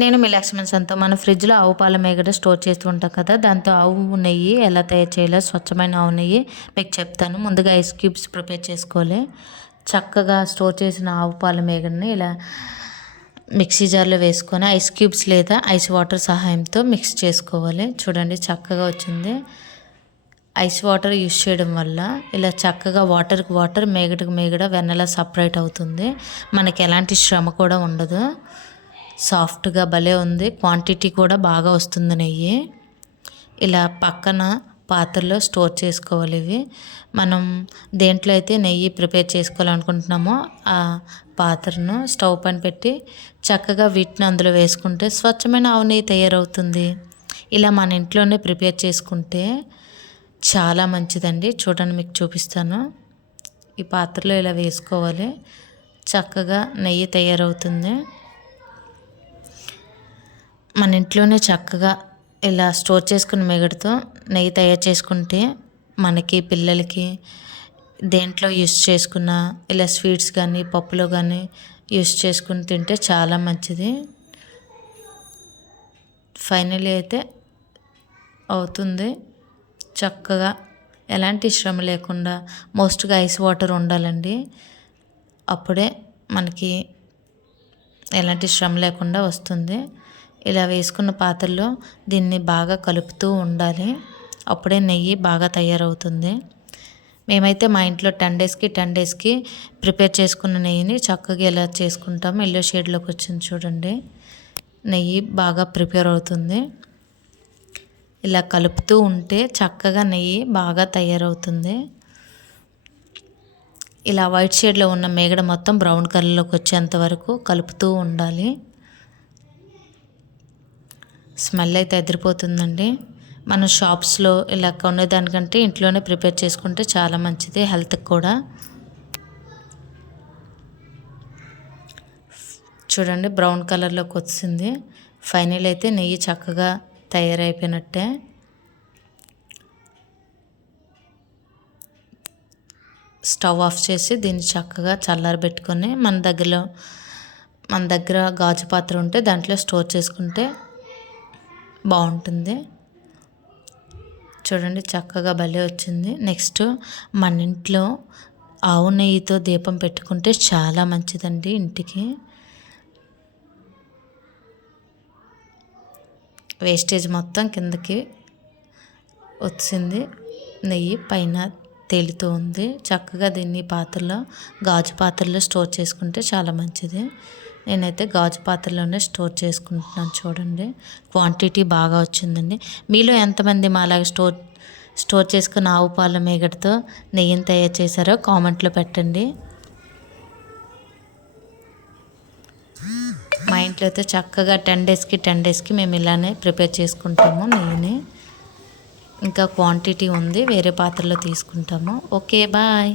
నేను మీ లక్ష్మణ్ సంతో మన ఫ్రిడ్జ్లో ఆవు పాల మేగడ స్టోర్ చేస్తూ ఉంటాం కదా, దాంతో ఆవు నెయ్యి ఎలా తయారు చేయాలో స్వచ్ఛమైన ఆవు నెయ్యి మీకు చెప్తాను. ముందుగా ఐస్ క్యూబ్స్ ప్రిపేర్ చేసుకోవాలి. చక్కగా స్టోర్ చేసిన ఆవు పాల మేగడని ఇలా మిక్సీ జార్లో వేసుకొని ఐస్ క్యూబ్స్ లేదా ఐస్ వాటర్ సహాయంతో మిక్స్ చేసుకోవాలి. చూడండి చక్కగా వచ్చింది. ఐస్ వాటర్ యూస్ చేయడం వల్ల ఇలా చక్కగా వాటర్కి వాటర్, మేగడకు మేగడ వెన్నలా సపరేట్ అవుతుంది. మనకి ఎలాంటి శ్రమ కూడా ఉండదు. సాఫ్ట్గా భలే ఉంది. క్వాంటిటీ కూడా బాగా వస్తుంది నెయ్యి. ఇలా పక్కన పాత్రలో స్టోర్ చేసుకోవాలి. ఇవి మనం దేంట్లో అయితే నెయ్యి ప్రిపేర్ చేసుకోవాలనుకుంటున్నామో ఆ పాత్రను స్టవ్ పైన పెట్టి చక్కగా వీటిని అందులో వేసుకుంటే స్వచ్ఛమైన ఆవు నెయ్యి తయారవుతుంది. ఇలా మన ఇంట్లోనే ప్రిపేర్ చేసుకుంటే చాలా మంచిదండి. చూడండి మీకు చూపిస్తాను. ఈ పాత్రలో ఇలా వేసుకోవాలి. చక్కగా నెయ్యి తయారవుతుంది. మన ఇంట్లోనే చక్కగా ఇలా స్టోర్ చేసుకున్న మేగడతో నెయ్యి తయారు చేసుకుంటే మనకి, పిల్లలకి దేంట్లో యూస్ చేసుకున్న ఇలా స్వీట్స్ కానీ పప్పులో కానీ యూస్ చేసుకుని తింటే చాలా మంచిది. ఫైనల్లీ అయితే అవుతుంది చక్కగా, ఎలాంటి శ్రమ లేకుండా. మోస్ట్గా ఐస్ వాటర్ ఉండాలండి, అప్పుడే మనకి ఎలాంటి శ్రమ లేకుండా వస్తుంది. ఇలా వేసుకున్న పాత్రలో దీన్ని బాగా కలుపుతూ ఉండాలి, అప్పుడే నెయ్యి బాగా తయారవుతుంది. మేమైతే మా ఇంట్లో 10 డేస్కి ప్రిపేర్ చేసుకున్న నెయ్యిని చక్కగా ఇలా చేసుకుంటాము. ఎల్లో షేడ్లోకి వచ్చింది చూడండి. నెయ్యి బాగా ప్రిపేర్ అవుతుంది. ఇలా కలుపుతూ ఉంటే చక్కగా నెయ్యి బాగా తయారవుతుంది. ఇలా వైట్ షేడ్లో ఉన్న మేగడ మొత్తం బ్రౌన్ కలర్లోకి వచ్చేంత వరకు కలుపుతూ ఉండాలి. స్మెల్ అయితే ఎదిరిపోతుందండి. మనం షాప్స్లో ఇలా కొనేదానికంటే ఇంట్లోనే ప్రిపేర్ చేసుకుంటే చాలా మంచిది హెల్త్కి కూడా. చూడండి బ్రౌన్ కలర్లోకి వచ్చింది. ఫైనల్ అయితే నెయ్యి చక్కగా తయారైపోయినట్టే. స్టవ్ ఆఫ్ చేసి దీన్ని చక్కగా చల్లారబెట్టుకొని మన దగ్గర గాజు పాత్ర ఉంటే దాంట్లో స్టోర్ చేసుకుంటే బాగుంటుంది. చూడండి చక్కగా భలే వచ్చింది. నెక్స్ట్ మన ఇంట్లో ఆవు నెయ్యితో దీపం పెట్టుకుంటే చాలా మంచిదండి ఇంటికి. వేస్టేజ్ మొత్తం కిందకి వచ్చింది, నెయ్యి పైన తేలుతూ ఉంది. చక్కగా దీన్ని గాజు పాత్రలో స్టోర్ చేసుకుంటే చాలా మంచిది. నేనైతే గాజు పాత్రలోనే స్టోర్ చేసుకుంటున్నాను. చూడండి క్వాంటిటీ బాగా వచ్చిందండి. మీలో ఎంతమంది మాలాగా స్టోర్ చేసుకున్న ఆవు పాల మేగడతో నెయ్యిని తయారు చేశారో కామెంట్లో పెట్టండి. మా ఇంట్లో అయితే చక్కగా 10 డేస్కి మేము ఇలానే ప్రిపేర్ చేసుకుంటాము నెయ్యిని. ఇంకా క్వాంటిటీ ఉంది, వేరే పాత్రలో తీసుకుంటాము. Okay bye.